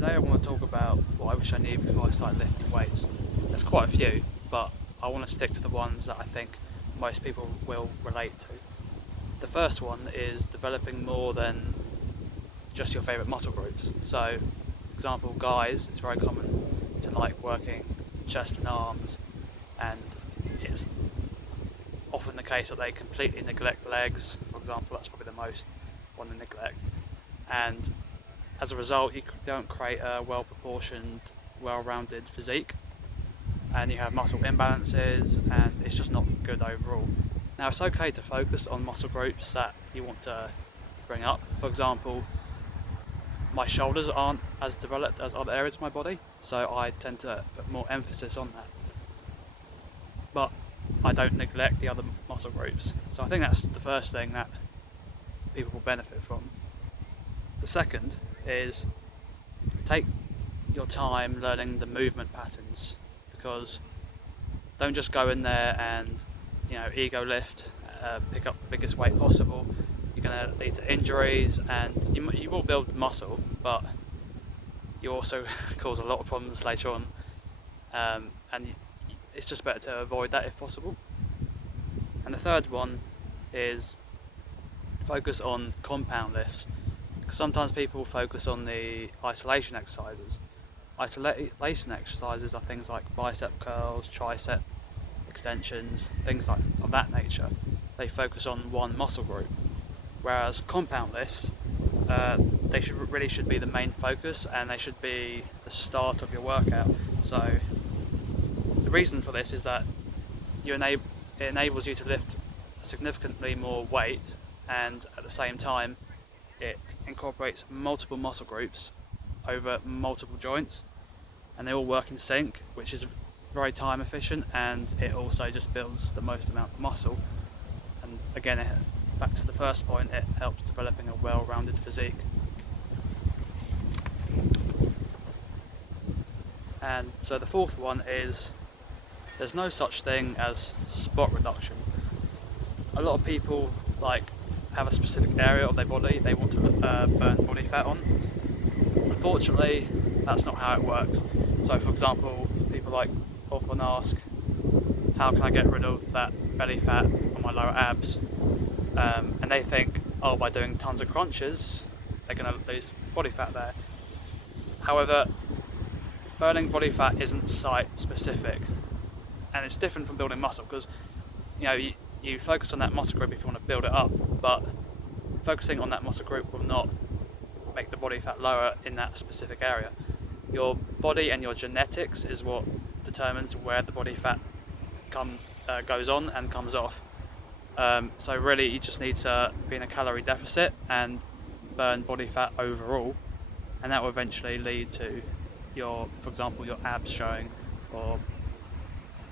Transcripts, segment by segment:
Today I want to talk about what I wish I knew before I started lifting weights. There's quite a few, but I want to stick to the ones that I think most people will relate to. The first one is developing more than just your favourite muscle groups. So, for example, guys, it's very common to like working chest and arms, and it's often the case that they completely neglect legs. For example, that's probably the most one to neglect, and as a result you don't create a well-proportioned, well-rounded physique, and you have muscle imbalances, and it's just not good overall. Now, it's okay to focus on muscle groups that you want to bring up. For example, my shoulders aren't as developed as other areas of my body, so I tend to put more emphasis on that. But I don't neglect the other muscle groups. So I think that's the first thing that people will benefit from. The second is take your time learning the movement patterns, because don't just go in there and ego lift, pick up the biggest weight possible. You're going to lead to injuries, and you will build muscle, but you also cause a lot of problems later on, and it's just better to avoid that if possible. And the third one is focus on compound lifts, because sometimes people focus on the isolation exercises. Isolation exercises are things like bicep curls, tricep extensions, things like of that nature. They focus on one muscle group, whereas compound lifts, they should be the main focus, and they should be the start of your workout. So the reason for this is that it enables you to lift significantly more weight, and at the same time it incorporates multiple muscle groups over multiple joints, and they all work in sync, which is very time efficient, and it also just builds the most amount of muscle. And again, back to the first point, it helps developing a well-rounded physique. And so the fourth one is there's no such thing as spot reduction. A lot of people have a specific area of their body they want to burn body fat on. Unfortunately, that's not how it works. So for example, people often ask, how can I get rid of that belly fat on my lower abs? And they think, by doing tons of crunches, they're going to lose body fat there. However, burning body fat isn't site specific, and it's different from building muscle, because you focus on that muscle group if you want to build it up, but focusing on that muscle group will not make the body fat lower in that specific area. Your body and your genetics is what determines where the body fat goes on and comes off. So really, you just need to be in a calorie deficit and burn body fat overall, and that will eventually lead to for example, your abs showing, or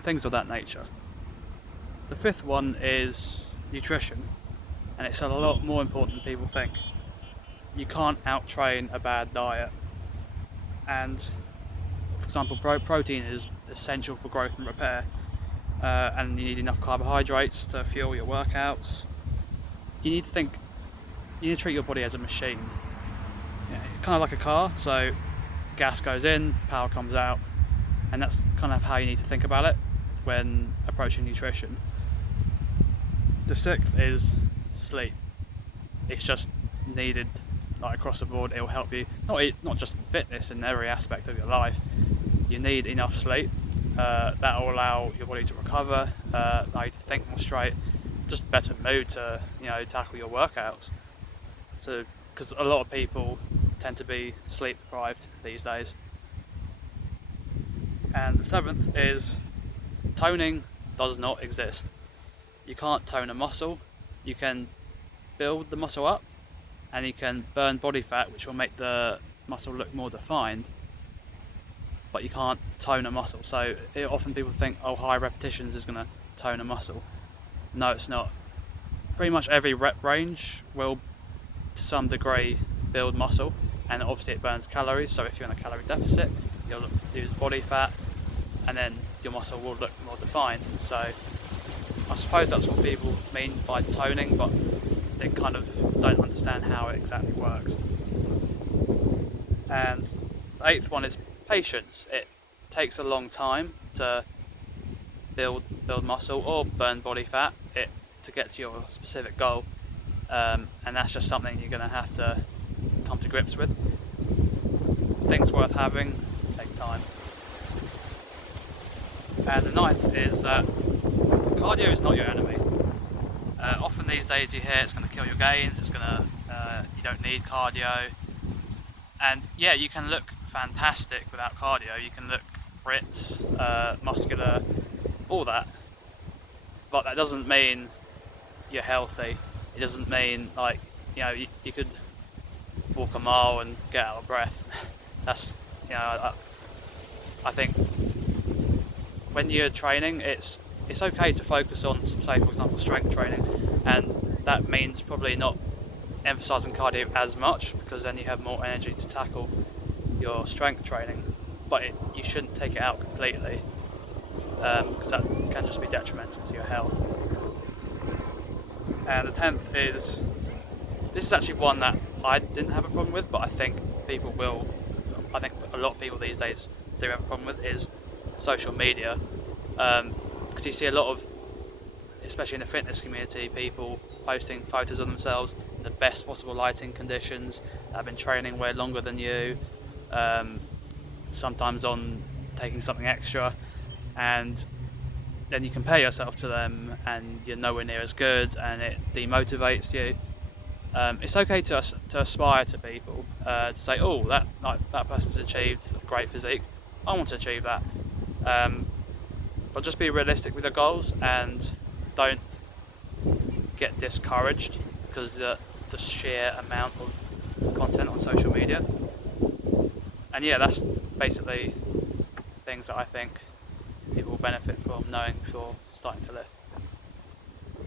things of that nature. The fifth one is nutrition, and it's a lot more important than people think. You can't out-train a bad diet, and for example, protein is essential for growth and repair, and you need enough carbohydrates to fuel your workouts. You need to treat your body as a machine, kind of like a car. So gas goes in, power comes out, and that's kind of how you need to think about it when approaching nutrition. The sixth is sleep. It's just needed across the board. It will help you, not just in fitness, in every aspect of your life. You need enough sleep. That will allow your body to recover, allow you to think more straight, just better mood to tackle your workouts. So, because a lot of people tend to be sleep deprived these days. And the seventh is toning does not exist. You can't tone a muscle. You can build the muscle up, and you can burn body fat, which will make the muscle look more defined, but you can't tone a muscle. So often people think, high repetitions is going to tone a muscle. No, it's not. Pretty much every rep range will to some degree build muscle, and obviously it burns calories. So if you're in a calorie deficit, you'll lose body fat, and then your muscle will look more defined. So I suppose that's what people mean by toning, but they kind of don't understand how it exactly works. And The eighth one is patience. It takes a long time to build muscle or burn body fat to get to your specific goal, and that's just something you're going to have to come to grips with. Things worth having take time. And the ninth is that cardio is not your enemy. Often these days you hear it's going to kill your gains, you don't need cardio, and yeah, you can look fantastic without cardio. You can look ripped, muscular, all that, but that doesn't mean you're healthy. It doesn't mean, like, you could walk a mile and get out of breath. That's, I think when you're training, it's okay to focus on, say, for example, strength training, and that means probably not emphasising cardio as much, because then you have more energy to tackle your strength training, but you shouldn't take it out completely, because that can just be detrimental to your health. And the 10th is, this is actually one that I didn't have a problem with, but I think a lot of people these days do have a problem with, is social media. Because you see a lot of, especially in the fitness community, people posting photos of themselves in the best possible lighting conditions, have been training way longer than you, sometimes on taking something extra, and then you compare yourself to them and you're nowhere near as good, and it demotivates you. It's okay to aspire to people, to say, oh, that person's achieved a great physique, I want to achieve that. But just be realistic with your goals, and don't get discouraged because the sheer amount of content on social media. And yeah, that's basically things that I think people will benefit from knowing before starting to lift.